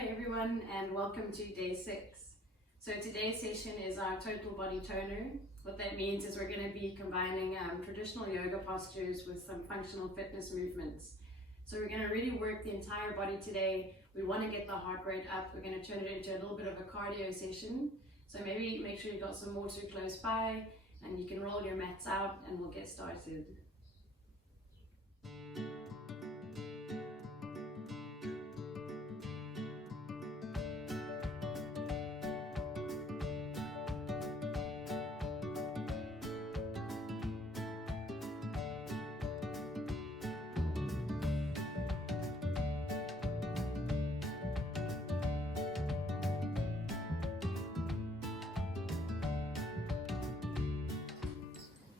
Hello everyone and welcome to day 6. So today's session is our total body toner. What that means is we're going to be combining traditional yoga postures with some functional fitness movements. So we're going to really work the entire body today. We want to get the heart rate up. We're going to turn it into a little bit of a cardio session. So maybe make sure you've got some water close by and you can roll your mats out and we'll get started.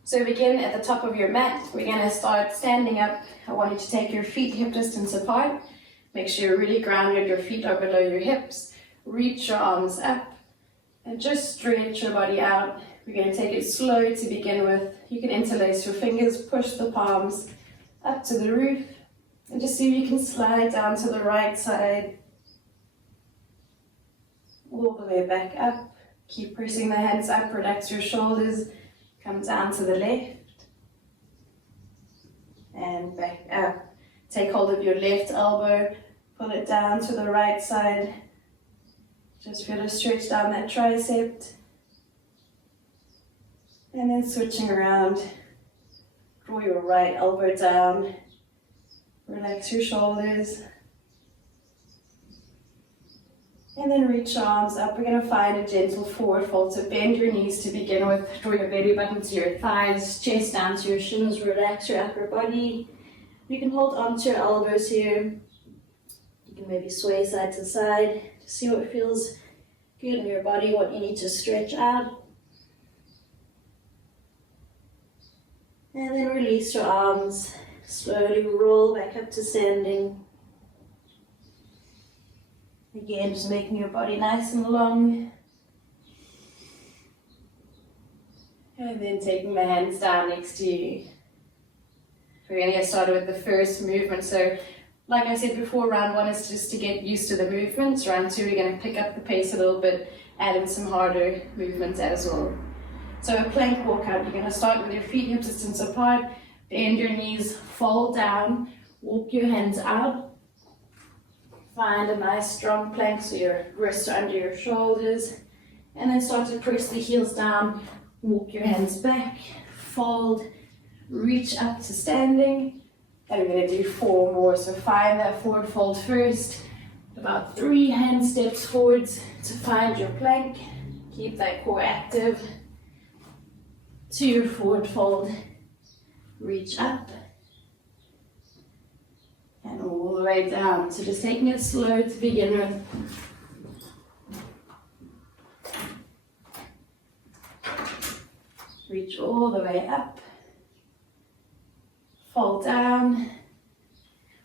So begin at the top of your mat. We're going to start standing up. I want you to take your feet hip distance apart. Make sure you're really grounded, your feet are below your hips. Reach your arms up and just stretch your body out. We're going to take it slow to begin with. You can interlace your fingers, push the palms up to the roof and just see if you can slide down to the right side. All the way back up. Keep pressing the hands up, relax your shoulders. Come down to the left and back up. Take hold of your left elbow, pull it down to the right side. Just feel a stretch down that tricep. And then switching around, draw your right elbow down, relax your shoulders. And then reach your arms up. We're going to find a gentle forward fold. So bend your knees to begin with. Draw your belly button to your thighs, chest down to your shins. Relax your upper body. You can hold onto your elbows here. You can maybe sway side to side to see what feels good in your body, what you need to stretch out. And then release your arms. Slowly roll back up to standing. Again, just making your body nice and long. And then taking the hands down next to you. We're going to get started with the first movement. So, like I said before, round 1 is just to get used to the movements. Round 2, we're going to pick up the pace a little bit, add in some harder movements as well. So a plank walkout, you're going to start with your feet hip distance apart, bend your knees, fold down, walk your hands out. Find a nice strong plank so your wrists are under your shoulders. And then start to press the heels down, walk your hands back, fold, reach up to standing. And we're going to do 4 more. So find that forward fold first. About 3 hand steps forwards to find your plank. Keep that core active. To your forward fold, reach up. And all the way down. So just taking it slow to begin with. Reach all the way up. Fold down.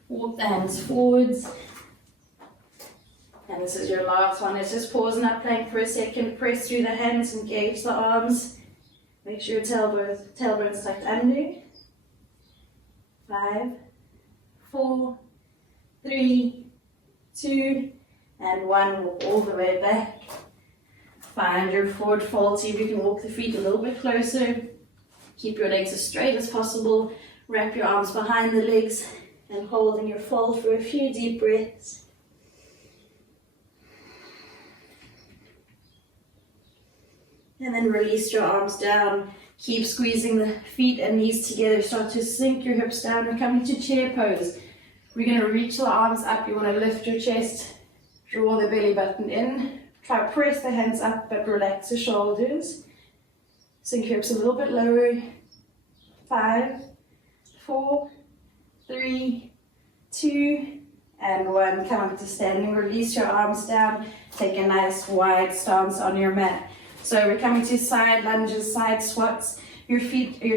Walk the hands forwards. And this is your last one. Let's just pause in that plank for a second. Press through the hands, engage the arms. Make sure your tailbone's tucked under. 5, 4, 3, 2, and 1. Walk all the way back. Find your forward fold. See if you can walk the feet a little bit closer. Keep your legs as straight as possible. Wrap your arms behind the legs and hold in your fold for a few deep breaths. And then release your arms down. Keep squeezing the feet and knees together. Start to sink your hips down. We're coming to chair pose. We're going to reach the arms up. You want to lift your chest. Draw the belly button in. Try to press the hands up but relax the shoulders. Sink your hips a little bit lower. 5, 4, 3, 2, and 1. Come up to standing. Release your arms down. Take a nice wide stance on your mat. So we're coming to side lunges, side squats. Your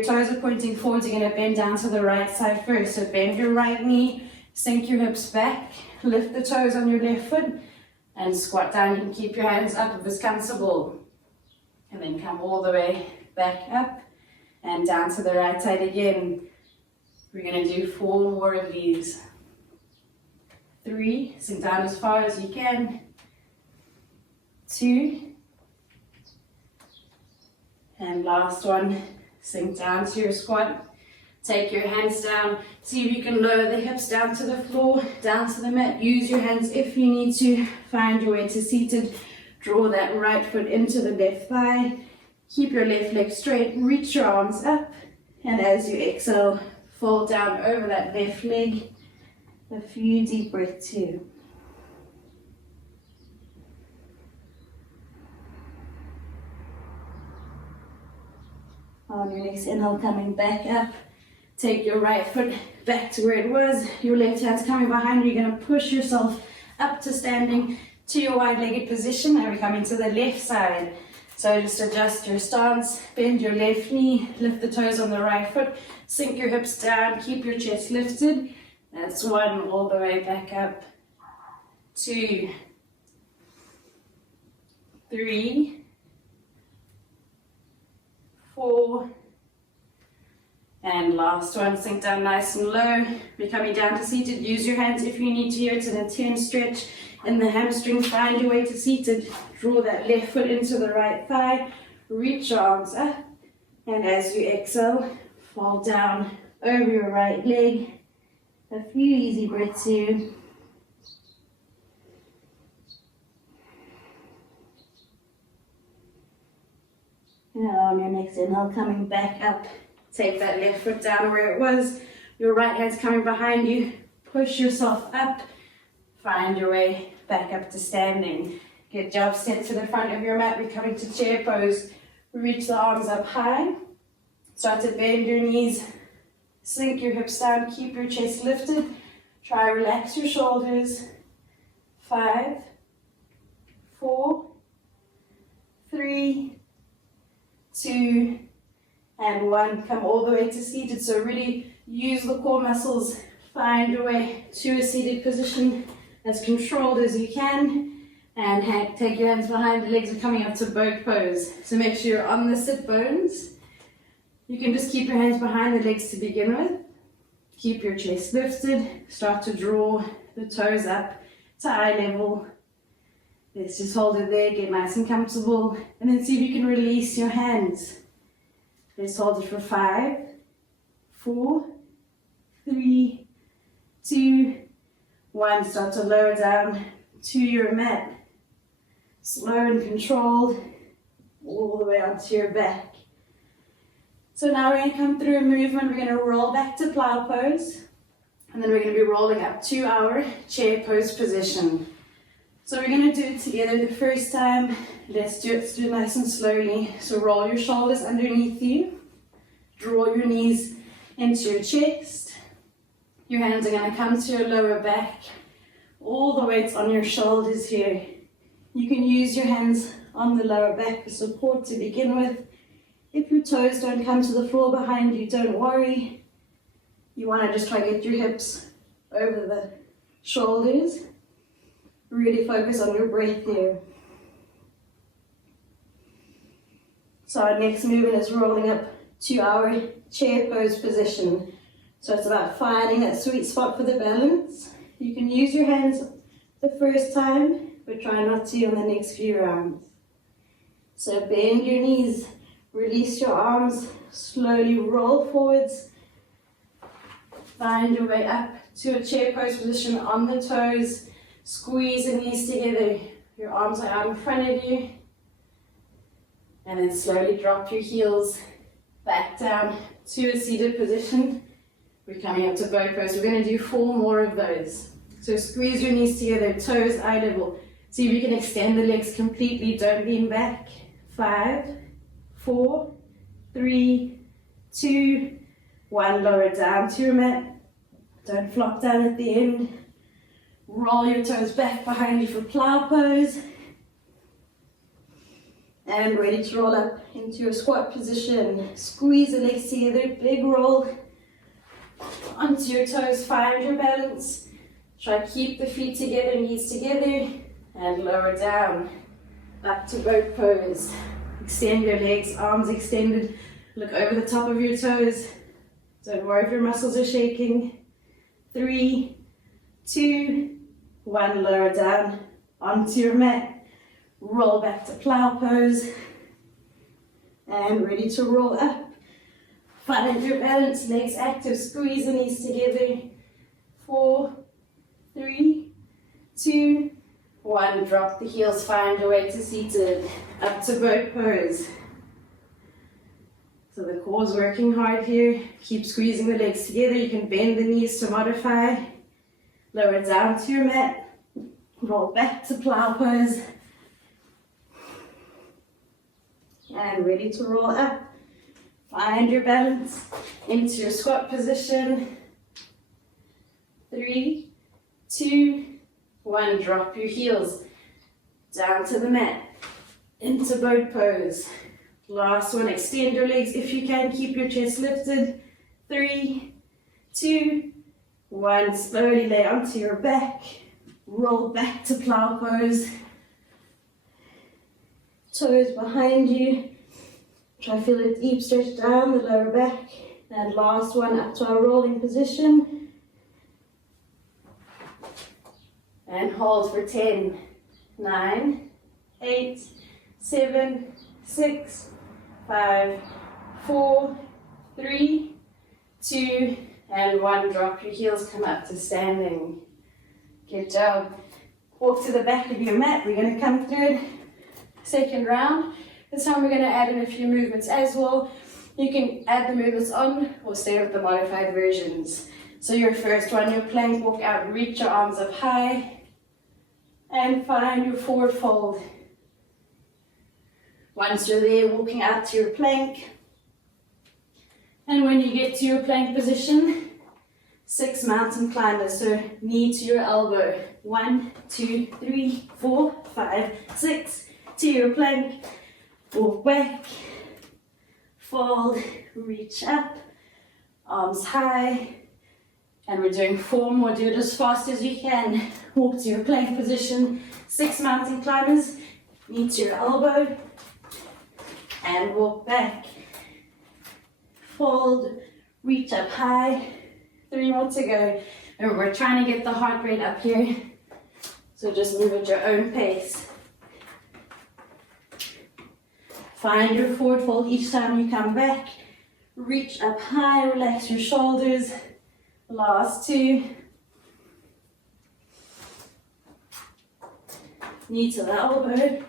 toes are pointing forward. You're going to bend down to the right side first. So bend your right knee, sink your hips back, lift the toes on your left foot, and squat down. You can keep your hands up if it's comfortable. And then come all the way back up and down to the right side again. We're going to do 4 more of these. 3, sink down as far as you can, 2, and last one, sink down to your squat. Take your hands down, see if you can lower the hips down to the floor, down to the mat. Use your hands if you need to. Find your way to seated. Draw that right foot into the left thigh. Keep your left leg straight, reach your arms up, and as you exhale, fold down over that left leg. A few deep breaths here. On your next inhale, coming back up, take your right foot back to where it was. Your left hand's coming behind you. You're going to push yourself up to standing to your wide-legged position, and we're coming to the left side. So just adjust your stance, bend your left knee, lift the toes on the right foot, sink your hips down, keep your chest lifted. That's 1, all the way back up. 2, 3, 4, and last one, sink down nice and low. We're coming down to seated. Use your hands if you need to here. It's an intense stretch in the hamstring. Find your way to seated. Draw that left foot into the right thigh. Reach your arms up. And as you exhale, fall down over your right leg. A few easy breaths here. And on your next inhale, coming back up. Take that left foot down where it was. Your right hand's coming behind you. Push yourself up. Find your way back up to standing. Get your jobs set to the front of your mat. We're coming to chair pose. Reach the arms up high. Start to bend your knees. Sink your hips down. Keep your chest lifted. Try relax your shoulders. 5, 4, 3, 2, and 1. Come all the way to seated. So really use the core muscles. Find your way to a seated position as controlled as you can. And take your hands behind the legs. We're coming up to boat pose. So make sure you're on the sit bones. You can just keep your hands behind the legs to begin with. Keep your chest lifted. Start to draw the toes up to eye level. Let's just hold it there. Get nice and comfortable. And then see if you can release your hands. Let's hold it for 5, 4, 3, 2, 1. Start to lower down to your mat. Slow and controlled, all the way onto your back. So now we're going to come through a movement. We're going to roll back to plow pose. And then we're going to be rolling up to our chair pose position. So we're going to do it together the first time. Let's do it nice and slowly. So roll your shoulders underneath you. Draw your knees into your chest. Your hands are going to come to your lower back. All the weight's on your shoulders here. You can use your hands on the lower back for support to begin with. If your toes don't come to the floor behind you, don't worry. You want to just try to get your hips over the shoulders. Really focus on your breath here. So our next movement is rolling up to our chair pose position. So it's about finding that sweet spot for the balance. You can use your hands the first time, but try not to on the next few rounds. So bend your knees, release your arms, slowly roll forwards. Find your way up to a chair pose position on the toes. Squeeze the knees together. Your arms are out in front of you. And then slowly drop your heels back down to a seated position. We're coming up to boat pose. We're going to do 4 more of those. So squeeze your knees together, toes eye level. See if you can extend the legs completely. Don't lean back. 5, 4, 3, 2, 1. Lower down to your mat. Don't flop down at the end. Roll your toes back behind you for plow pose. And ready to roll up into a squat position. Squeeze the legs together, big roll. Onto your toes, find your balance. Try to keep the feet together, knees together. And lower down, up to boat pose. Extend your legs, arms extended. Look over the top of your toes. Don't worry if your muscles are shaking. 3, 2, 1, lower down onto your mat. Roll back to plow pose. And ready to roll up. Find your balance, legs active, squeeze the knees together. 4, 3, 2, 1. Drop the heels, find your way to seated. Up to boat pose. So the core's working hard here. Keep squeezing the legs together. You can bend the knees to modify. Lower down to your mat. Roll back to plow pose. And ready to roll up. Find your balance into your squat position. 3, 2, 1. Drop your heels down to the mat. Into boat pose. Last one, extend your legs if you can. Keep your chest lifted. 3, 2, 1. Slowly lay onto your back. Roll back to plow pose. Toes behind you. Try to feel a deep stretch down the lower back. And last one, up to our rolling position. And hold for 10, 9, 8, 7, 6, 5, 4, 3, 2, and 1. Drop your heels, come up to standing. Good job. Walk to the back of your mat. We're going to come through it. Second round. This time we're going to add in a few movements as well. You can add the movements on or stay with the modified versions. So your first one, your plank, walk out, reach your arms up high, and find your forward fold. Once you're there, walking out to your plank. And when you get to your plank position, 6 mountain climbers. So knee to your elbow. 1, 2, 3, 4, 5, 6. To your plank. Walk back. Fold. Reach up. Arms high. And we're doing 4 more. Do it as fast as you can. Walk to your plank position. 6 mountain climbers. Knee to your elbow. And walk back. Fold. Reach up high. 3 more to go. And we're trying to get the heart rate up here. So just move at your own pace. Find your forward fold each time you come back. Reach up high. Relax your shoulders. Last 2. Knee to the elbow.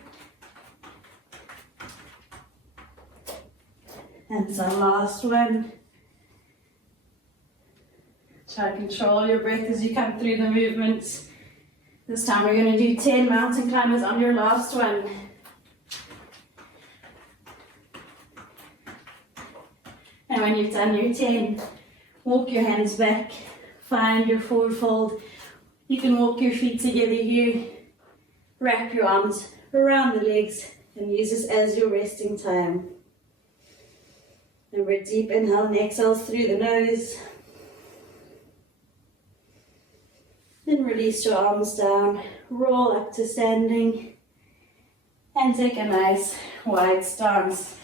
And so last one. Try to control your breath as you come through the movements. This time we're going to do 10 mountain climbers on your last one. And when you've done your 10, walk your hands back, find your forward fold. You can walk your feet together here, wrap your arms around the legs, and use this as your resting time. And we're deep inhale and exhale through the nose. Then release your arms down, roll up to standing, and take a nice wide stance.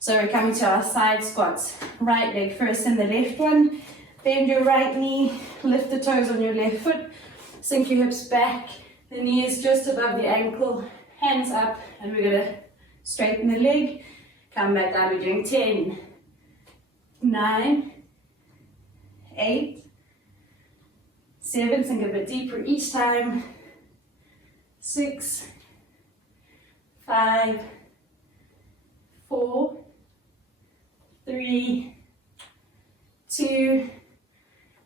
So we're coming to our side squats. Right leg first and the left one. Bend your right knee, lift the toes on your left foot, sink your hips back, the knee is just above the ankle, hands up, and we're going to straighten the leg. Come back down, we're doing 10, 9, 8, 7, sink a bit deeper each time, 6, 5, 4, 3, 2,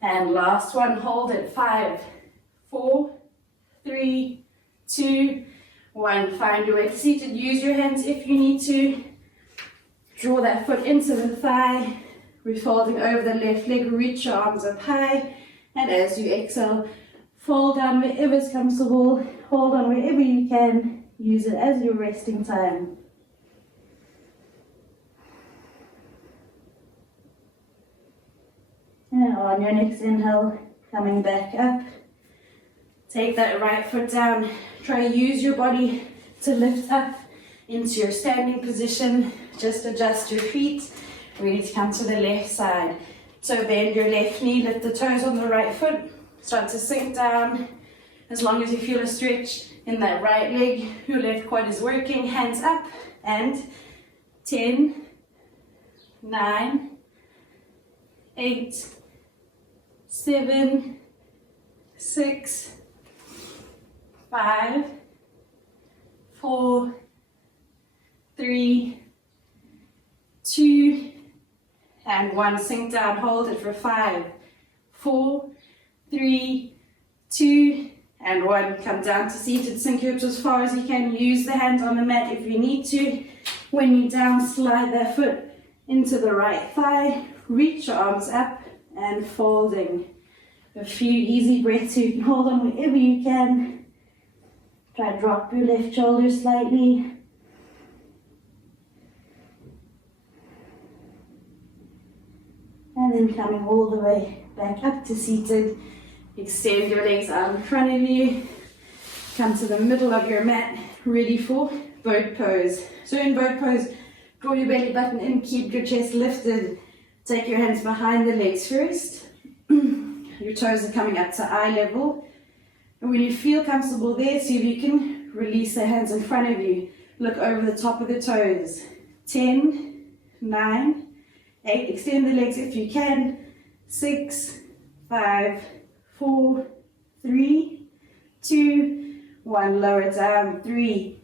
and last one, hold it, 5, 4, 3, 2, 1. Find your way to seated. Use your hands if you need to. Draw that foot into the thigh. We're folding over the left leg. Reach your arms up high. And as you exhale, fold down wherever is comfortable. Hold on wherever you can. Use it as your resting time. And on your next inhale, coming back up. Take that right foot down. Try to use your body to lift up into your standing position. Just adjust your feet. Ready to come to the left side. So bend your left knee, lift the toes on the right foot. Start to sink down. As long as you feel a stretch in that right leg, your left quad is working. Hands up, and 10, 9, 8, 7, 6, 5, 4, 3, 2, and 1. Sink down, hold it for 5, 4, 3, 2, and 1. Come down to seated, sink your hips as far as you can. Use the hands on the mat if you need to. When you're down, slide that foot into the right thigh. Reach your arms up and folding. A few easy breaths so you can hold on wherever you can. Try to drop your left shoulder slightly. And then coming all the way back up to seated. Extend your legs out in front of you. Come to the middle of your mat, ready for boat pose. So in boat pose, draw your belly button in, keep your chest lifted. Take your hands behind the legs first. Your toes are coming up to eye level. And when you feel comfortable there, see if you can release the hands in front of you. Look over the top of the toes. 10, 9, 8, extend the legs if you can. 6, 5, 4, 3, 2, 1. Lower down. 3,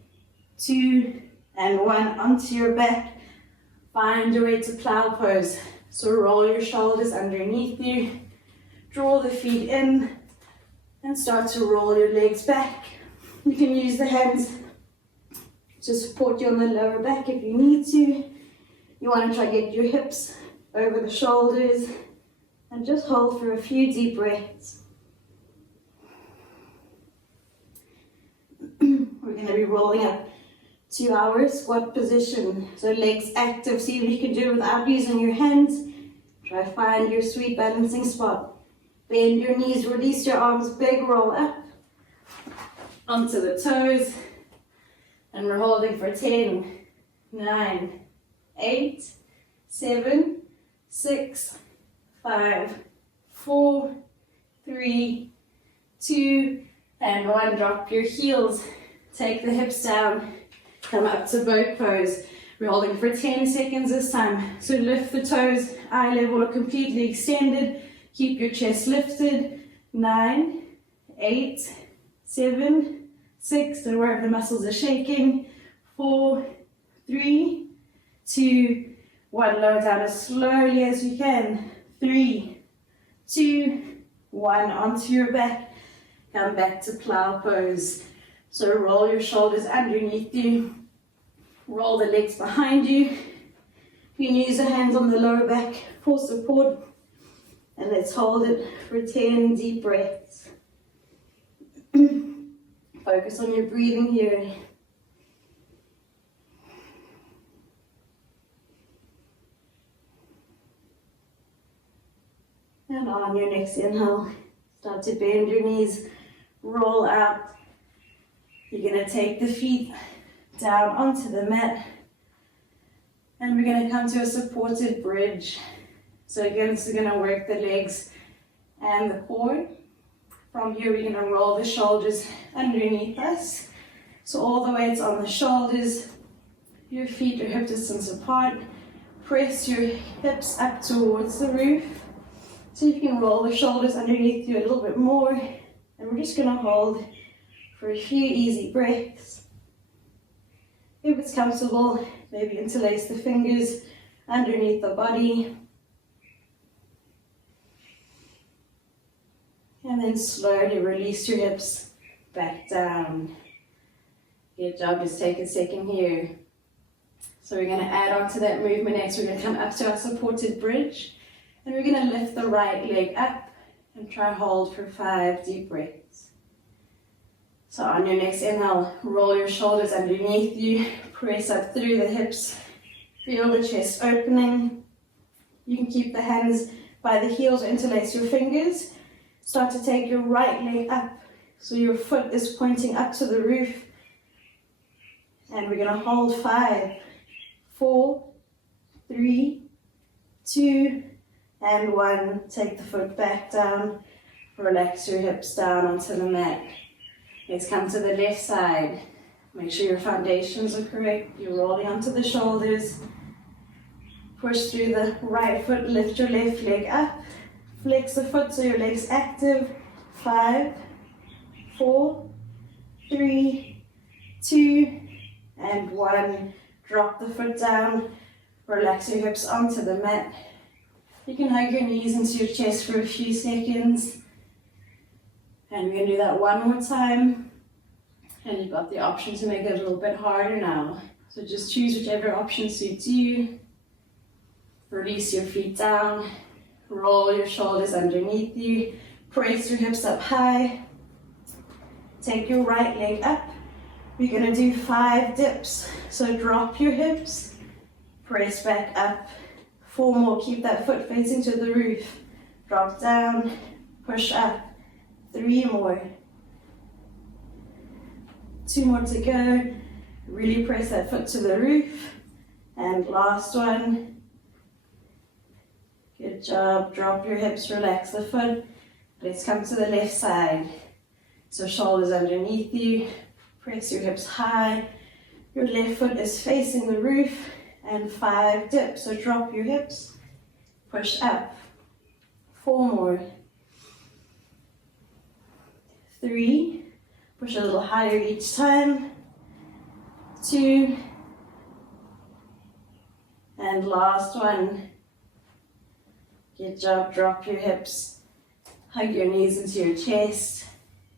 2, and 1. Onto your back. Find your way to plow pose. So roll your shoulders underneath you. Draw the feet in and start to roll your legs back. You can use the hands to support you on the lower back if you need to. You want to try to get your hips over the shoulders and just hold for a few deep breaths. We're going to be rolling up to our squat position. So legs active. See if you can do it without using your hands. Try to find your sweet balancing spot. Bend your knees, release your arms, big roll up onto the toes. And we're holding for 10, 9, 8, 7, 6, 5, 4, 3, 2, and 1. Drop your heels. Take the hips down. Come up to boat pose. We're holding for 10 seconds this time. So lift the toes, eye level are completely extended. Keep your chest lifted. 9, 8, 7, 6, and wherever the muscles are shaking. 4, 3, 2, 1. Lower down as slowly as you can. 3, 2, 1. Onto your back. Come back to plow pose. So roll your shoulders underneath you. Roll the legs behind you. You can use the hands on the lower back for support. And let's hold it for 10 deep breaths. Focus on your breathing here. And on your next inhale, start to bend your knees, roll out. You're going to take the feet down onto the mat. And we're going to come to a supported bridge. So again, this is going to work the legs and the core. From here, we're going to roll the shoulders underneath us. So all the weights on the shoulders, your feet are hip distance apart. Press your hips up towards the roof. So you can roll the shoulders underneath you a little bit more. And we're just going to hold for a few easy breaths. If it's comfortable, maybe interlace the fingers underneath the body. And then slowly release your hips back down. Good job, just take a second here. So we're going to add on to that movement next. We're going to come up to our supported bridge. And we're going to lift the right leg up and try and hold for 5 deep breaths. So on your next inhale, roll your shoulders underneath you. Press up through the hips. Feel the chest opening. You can keep the hands by the heels or interlace your fingers. Start to take your right leg up, so your foot is pointing up to the roof. And we're going to hold 5, 4, 3, 2, and 1. Take the foot back down. Relax your hips down onto the mat. Let's come to the left side. Make sure your foundations are correct. You're rolling onto the shoulders. Push through the right foot, lift your left leg up. Flex the foot so your leg's active. 5, 4, 3, 2, and 1. Drop the foot down. Relax your hips onto the mat. You can hug your knees into your chest for a few seconds. And we're going to do that one more time. And you've got the option to make it a little bit harder now. So just choose whichever option suits you. Release your feet down. Roll your shoulders underneath you. Press your hips up high. Take your right leg up. We're going to do 5 dips. So drop your hips. Press back up. 4 more. Keep that foot facing to the roof. Drop down. Push up. 3 more. 2 more to go. Really press that foot to the roof. And last one. Good job. Drop your hips, relax the foot. Let's come to the left side. So shoulders underneath you. Press your hips high. Your left foot is facing the roof. And 5 dips. So drop your hips. Push up. 4 more. 3. Push a little higher each time. 2. And last one. Good job. Drop your hips. Hug your knees into your chest.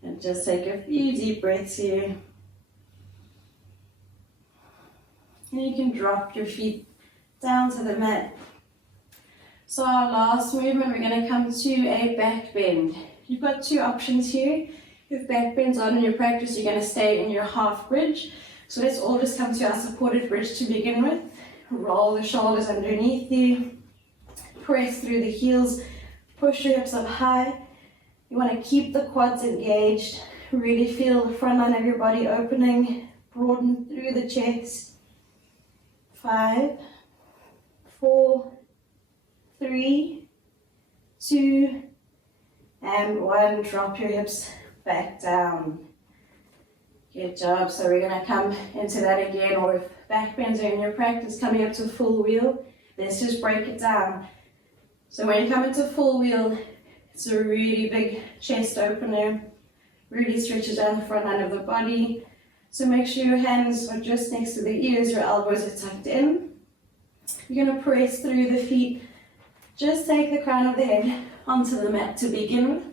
And just take a few deep breaths here. And you can drop your feet down to the mat. So our last movement, we're going to come to a back bend. You've got 2 options here. If back bend's on in your practice, you're going to stay in your half bridge. So let's all just come to our supported bridge to begin with. Roll the shoulders underneath you. Press through the heels. Push your hips up high. You want to keep the quads engaged. Really feel the front line of your body opening. Broaden through the chest. 5, 4, 3, 2, and 1. Drop your hips back down. Good job. So we're going to come into that again, or if back bends are in your practice, coming up to full wheel, let's just break it down. So when you come into full wheel, it's a really big chest opener, really stretches down the front line of the body. So make sure your hands are just next to the ears, your elbows are tucked in. You're going to press through the feet. Just take the crown of the head onto the mat to begin with.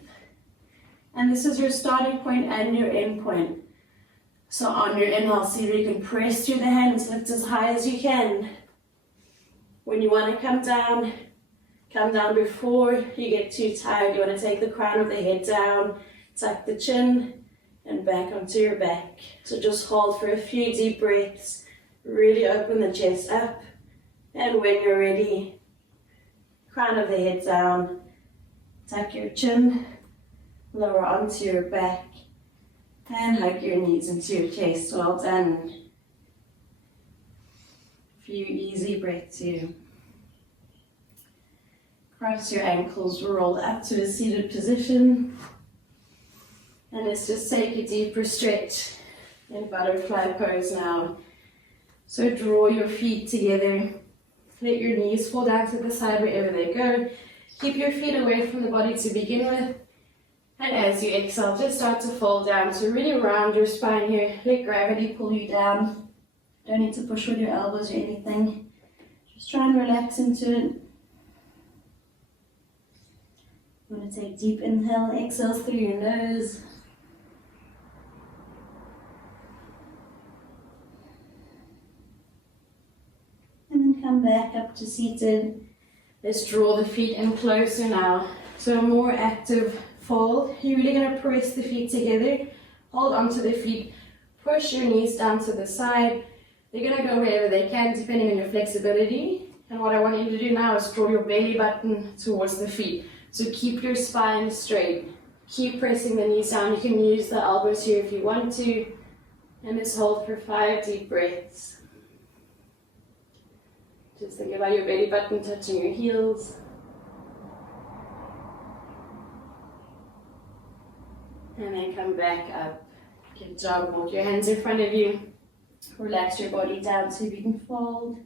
And this is your starting point and your end point. So on your inhale, see where you can press through the hands, lift as high as you can. When you want to come down before you get too tired. You want to take the crown of the head down, tuck the chin, and back onto your back. So just hold for a few deep breaths. Really open the chest up. And when you're ready, crown of the head down, tuck your chin, lower onto your back, and hug your knees into your chest. Well done. A few easy breaths here. Cross your ankles, roll up to a seated position. And let's just take a deeper stretch in butterfly pose now. So draw your feet together. Let your knees fall down to the side wherever they go. Keep your feet away from the body to begin with. And as you exhale, just start to fold down. So really round your spine here. Let gravity pull you down. Don't need to push with your elbows or anything. Just try and relax into it. You want to take deep inhale, exhale through your nose. And then come back up to seated. Let's draw the feet in closer now. So a more active fold. You're really going to press the feet together. Hold onto the feet. Push your knees down to the side. They're going to go wherever they can, depending on your flexibility. And what I want you to do now is draw your belly button towards the feet. So keep your spine straight. Keep pressing the knees down. You can use the elbows here if you want to. And just hold for 5 deep breaths. Just think about your belly button touching your heels. And then come back up. Good job. Walk your hands in front of you. Relax your body down so you can fold.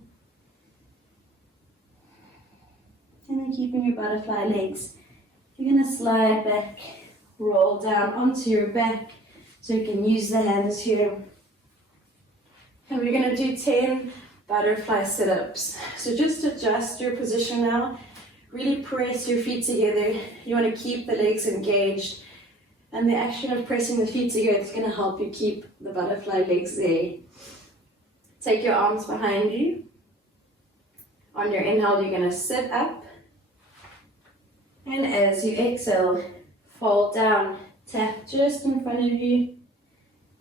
And then keeping your butterfly legs. You're going to slide back, roll down onto your back so you can use the hands here. And we're going to do 10 butterfly sit-ups. So just adjust your position now. Really press your feet together. You want to keep the legs engaged. And the action of pressing the feet together is going to help you keep the butterfly legs there. Take your arms behind you. On your inhale, you're going to sit up. And as you exhale, fold down, tap just in front of you.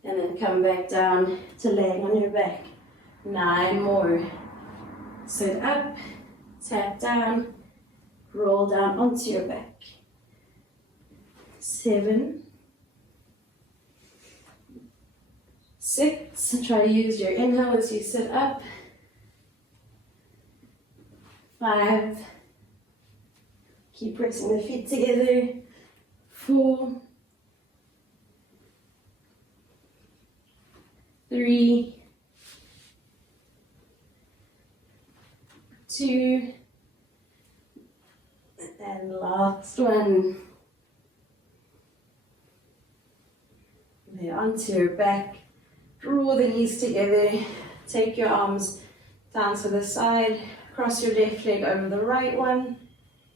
And then come back down to laying on your back. 9 more. Sit up, tap down, roll down onto your back. 7. 6. Try to use your inhale as you sit up. 5. Keep pressing the feet together. 4. 3. 2. And last one. Lay onto your back. Draw the knees together. Take your arms down to the side. Cross your left leg over the right one.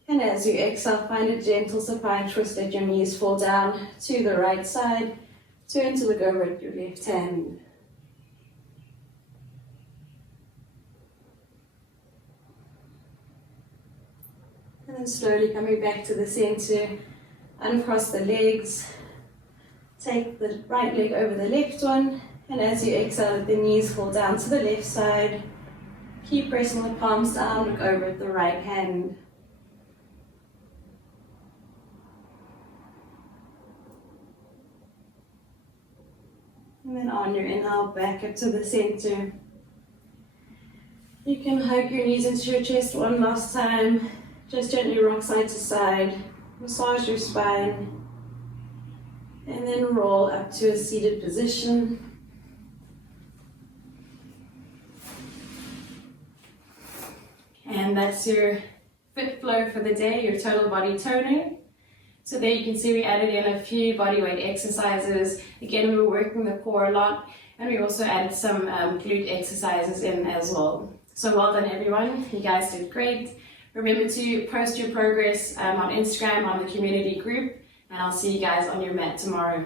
And as you exhale, find a gentle supine twist. Let your knees fall down to the right side. Turn to look over at your left hand. And then slowly coming back to the center. Uncross the legs. Take the right leg over the left one. And as you exhale, let the knees fall down to the left side. Keep pressing the palms down. Look over at the right hand. And then on your inhale, back up to the center. You can hug your knees into your chest one last time. Just gently rock side to side. Massage your spine. And then roll up to a seated position. And that's your Fʟᴏ𝑡 for the day, your total body toner. So there you can see we added in a few bodyweight exercises. Again, we were working the core a lot, and we also added some glute exercises in as well. So well done everyone, you guys did great. Remember to post your progress on Instagram, on the community group, and I'll see you guys on your mat tomorrow.